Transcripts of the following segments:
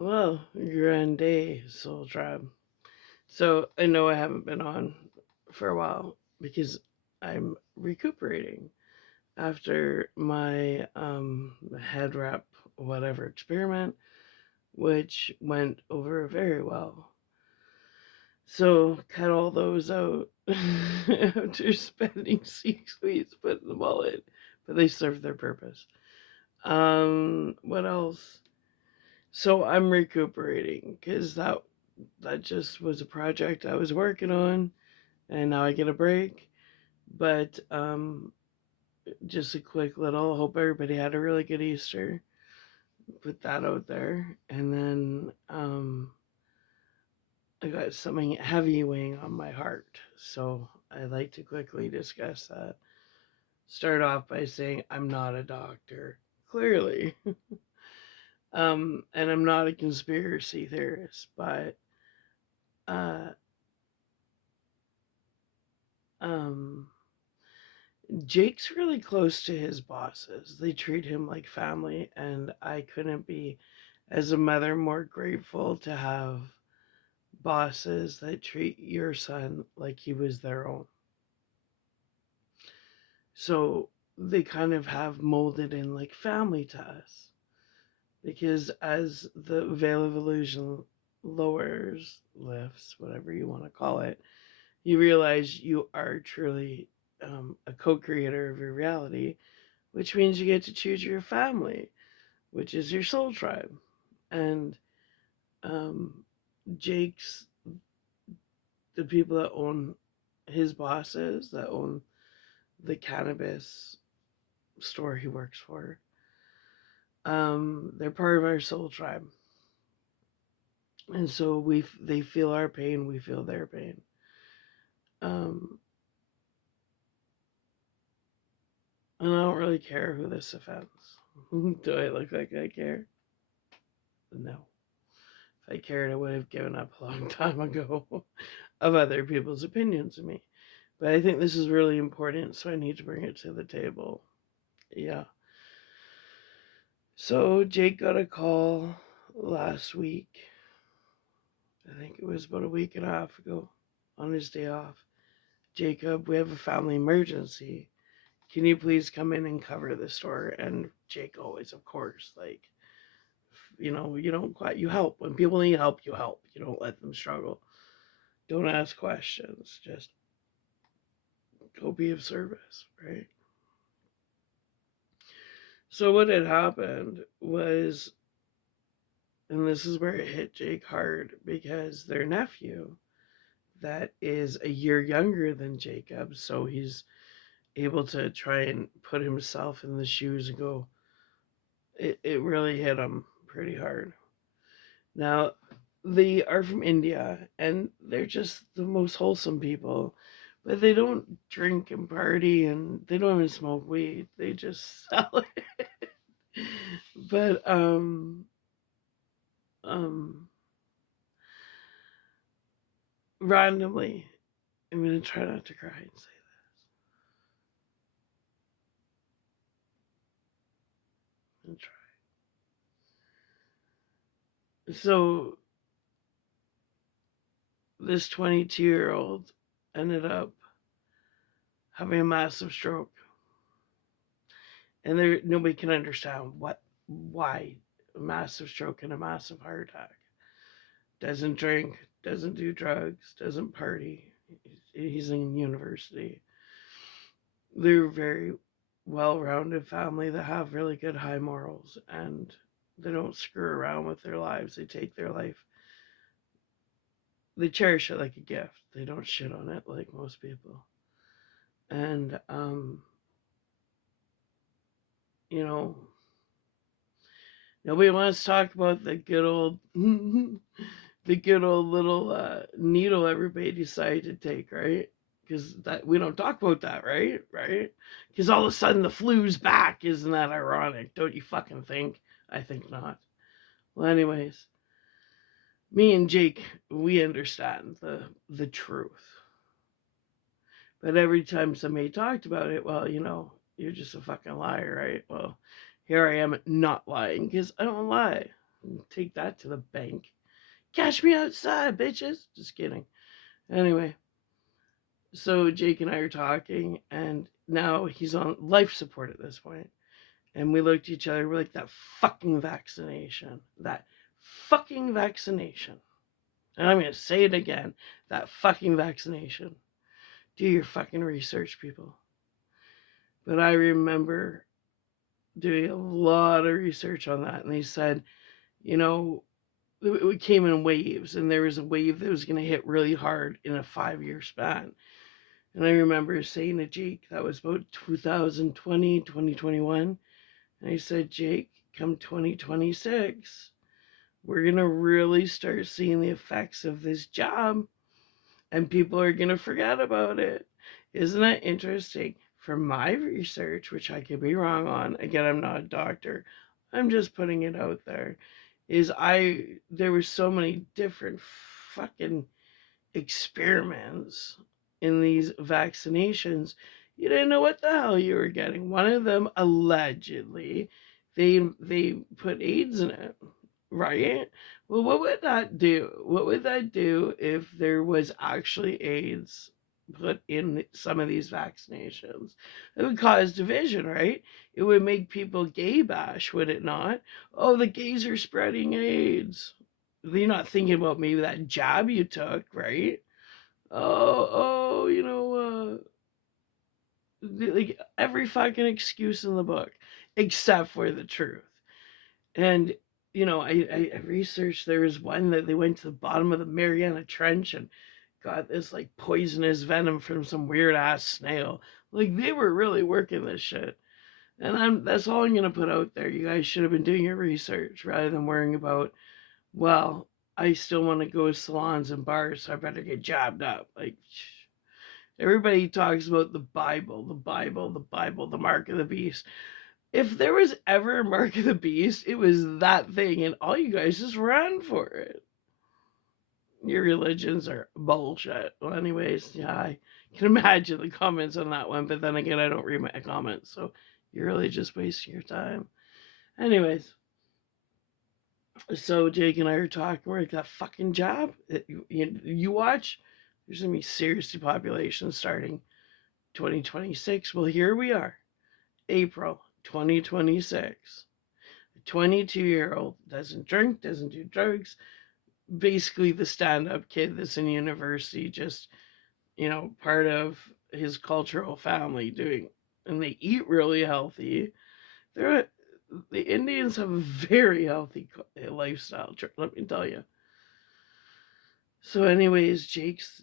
Well, Grande Soul Tribe. So I know I haven't been on for a while because I'm recuperating after my head wrap whatever experiment, which went over very well. So cut all those out after spending 6 weeks putting them all in, but they served their purpose. What else? So I'm recuperating because that just was a project I was working on, and now I get a break. But just a quick little. Hope everybody had a really good Easter. Put that out there, and then I got something heavy weighing on my heart, so I'd like to quickly discuss that. Start off by saying I'm not a doctor, clearly, and I'm not a conspiracy theorist, but uh, um, Jake's really close to his bosses. They treat him like family, and I couldn't be, as a mother, more grateful to have bosses that treat your son like he was their own. So they kind of have molded in like family to us. Because as the veil of illusion lowers, lifts, whatever you want to call it, you realize you are truly a co creator of your reality, which means you get to choose your family, which is your soul tribe. And um, Jake's, the people that own his bosses, that own the cannabis store he works for, they're part of our soul tribe. And so they feel our pain, we feel their pain. Um, and I don't really care who this offends. Do I look like I care? No. If I cared, I would have given up a long time ago of other people's opinions of me. But I think this is really important, so I need to bring it to the table. Yeah. So Jake got a call last week. I think it was about a week and a half ago on his day off. Jacob, we have a family emergency. Can you please come in and cover the store? And Jake always, of course, like, you don't quite, you help. When people need help, you help. You don't let them struggle. Don't ask questions. Just go be of service, right? So what had happened was, and this is where it hit Jake hard, because their nephew, that is a year younger than Jacob, so he's able to try and put himself in the shoes and go, it really hit him pretty hard. Now, they are from India and they're just the most wholesome people, but they don't drink and party and they don't even smoke weed. They just sell it. But um randomly, I'm gonna try not to cry and say that. And try. So this 22-year-old ended up having a massive stroke, and there nobody can understand why a massive stroke and a massive heart attack. Doesn't drink, doesn't do drugs, doesn't party. He's in university. They're a very well-rounded family that have really good high morals, and they don't screw around with their lives. They take their life, they cherish it like a gift. They don't shit on it like most people. And you know, nobody wants to talk about the good old the good old little needle everybody decided to take, right? Because that we don't talk about that, right? Right? Because all of a sudden the flu's back. Isn't that ironic? Don't you fucking think? I think not. Well, anyways, me and Jake, we understand the truth. But every time somebody talked about it, well, you're just a fucking liar, right? Well, here I am not lying because I don't lie. Take that to the bank. Cash me outside, bitches. Just kidding. Anyway, so Jake and I are talking, and now he's on life support at this point. And we looked at each other, we're like, that fucking vaccination. That fucking vaccination. And I'm going to say it again, that fucking vaccination. Do your fucking research, people. But I remember doing a lot of research on that, and they said, you know, it came in waves, and there was a wave that was going to hit really hard in a 5-year span. And I remember saying to Jake, that was about 2020, 2021, and I said, Jake, come 2026, we're going to really start seeing the effects of this job, and people are going to forget about it. Isn't that interesting? From my research, which I could be wrong on, again, I'm not a doctor, I'm just putting it out there, there were so many different fucking experiments in these vaccinations. You didn't know what the hell you were getting. One of them, allegedly, they put AIDS in it, right? Well, what would that do? What would that do if there was actually AIDS put in some of these vaccinations? It would cause division, right? It would make people gay bash, would it not? Oh, the gays are spreading AIDS. You're not thinking about maybe that jab you took, right? Like every fucking excuse in the book, except for the truth. And I researched. There was one that they went to the bottom of the Mariana Trench and got this like poisonous venom from some weird ass snail. Like they were really working this shit. And that's all I'm gonna put out there. You guys should have been doing your research rather than worrying about, well, I still want to go to salons and bars, so I better get jabbed up. Like everybody talks about the Bible, the Bible, the Bible, the mark of the beast. If there was ever a mark of the beast, it was that thing, and all you guys just ran for it. Your religions are bullshit. Well, anyways, yeah, I can imagine the comments on that one, but then again, I don't read my comments, so you're really just wasting your time. Anyways, so Jake and I are talking. We're like, that fucking job. You watch. There's gonna be serious depopulation starting 2026. Well, here we are, April 2026. A 22-year-old doesn't drink, doesn't do drugs. Basically, the stand-up kid that's in university, just part of his cultural family doing, and they eat really healthy. They're the Indians have a very healthy lifestyle, let me tell you. So, anyways, Jake's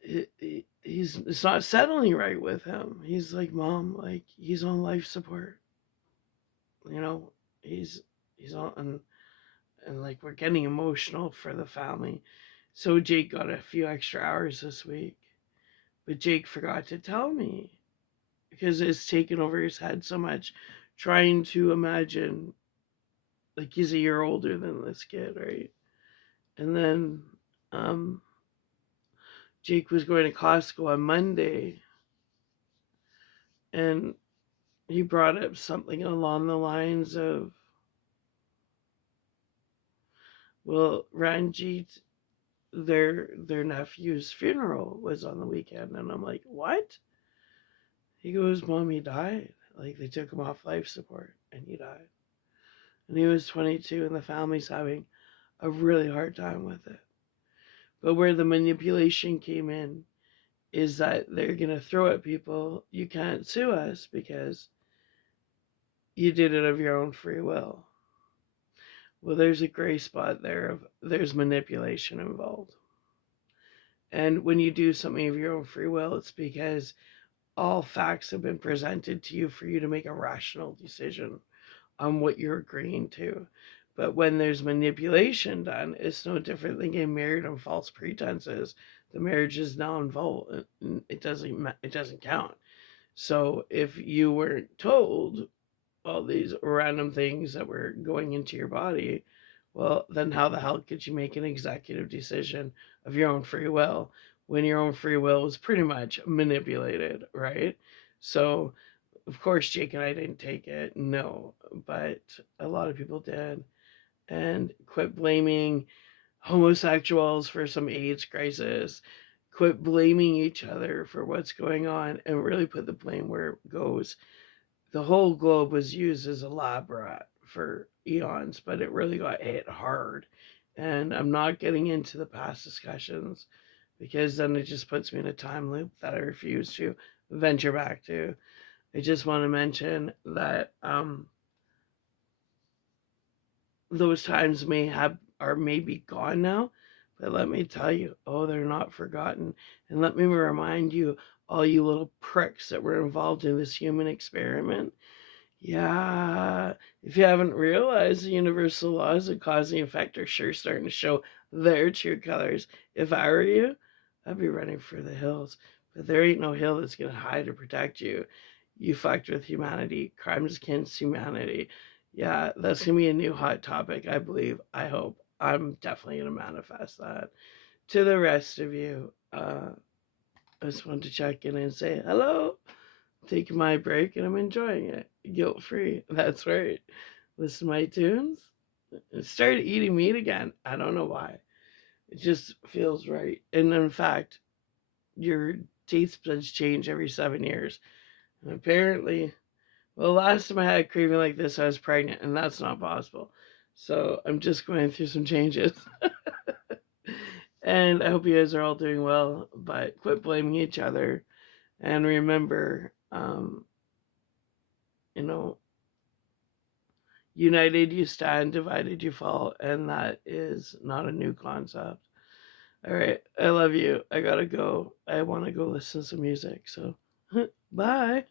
he's it's not settling right with him. He's like, Mom, like he's on life support. He's on, and like we're getting emotional for the family. So Jake got a few extra hours this week, but Jake forgot to tell me because it's taken over his head so much, trying to imagine like he's a year older than this kid, right? And then Jake was going to Costco on Monday, and he brought up something along the lines of, well, Ranjit, their nephew's funeral was on the weekend, and I'm like, what? He goes, Mommy died. Like they took him off life support, and he died. And he was 22, and the family's having a really hard time with it. But where the manipulation came in is that they're gonna throw at people, you can't sue us because you did it of your own free will. Well, there's a gray spot there of there's manipulation involved. And when you do something of your own free will, it's because all facts have been presented to you for you to make a rational decision on what you're agreeing to. But when there's manipulation done, it's no different than getting married on false pretenses. The marriage is now involved. It doesn't count. So if you weren't told all these random things that were going into your body, well, then how the hell could you make an executive decision of your own free will when your own free will was pretty much manipulated, right? So, of course, Jake and I didn't take it, no, but a lot of people did. and quit blaming homosexuals for some AIDS crisis. Quit blaming each other for what's going on and really put the blame where it goes. The whole globe was used as a lab rat for eons, but it really got hit hard. And I'm not getting into the past discussions because then it just puts me in a time loop that I refuse to venture back to. I just want to mention that those times may be gone now, but let me tell you, oh, they're not forgotten. And let me remind you, all you little pricks that were involved in this human experiment. Yeah, if you haven't realized, the universal laws of cause and effect are sure starting to show their true colors. If I were you, I'd be running for the hills. But there ain't no hill that's gonna hide or protect you. You fucked with humanity. Crimes against humanity. Yeah, that's gonna be a new hot topic, I believe. I hope. I'm definitely gonna manifest that. To the rest of you, I just wanted to check in and say hello, taking my break, and I'm enjoying it. Guilt free. That's right. Listen to my tunes. I started eating meat again. I don't know why. It just feels right. And in fact, your taste buds change every 7 years. And apparently, well, last time I had a craving like this, I was pregnant, and that's not possible. So I'm just going through some changes. And I hope you guys are all doing well, but quit blaming each other. And remember, you know, united you stand, divided you fall, and that is not a new concept. All right, I love you. I gotta go. I want to go listen to some music. So, bye.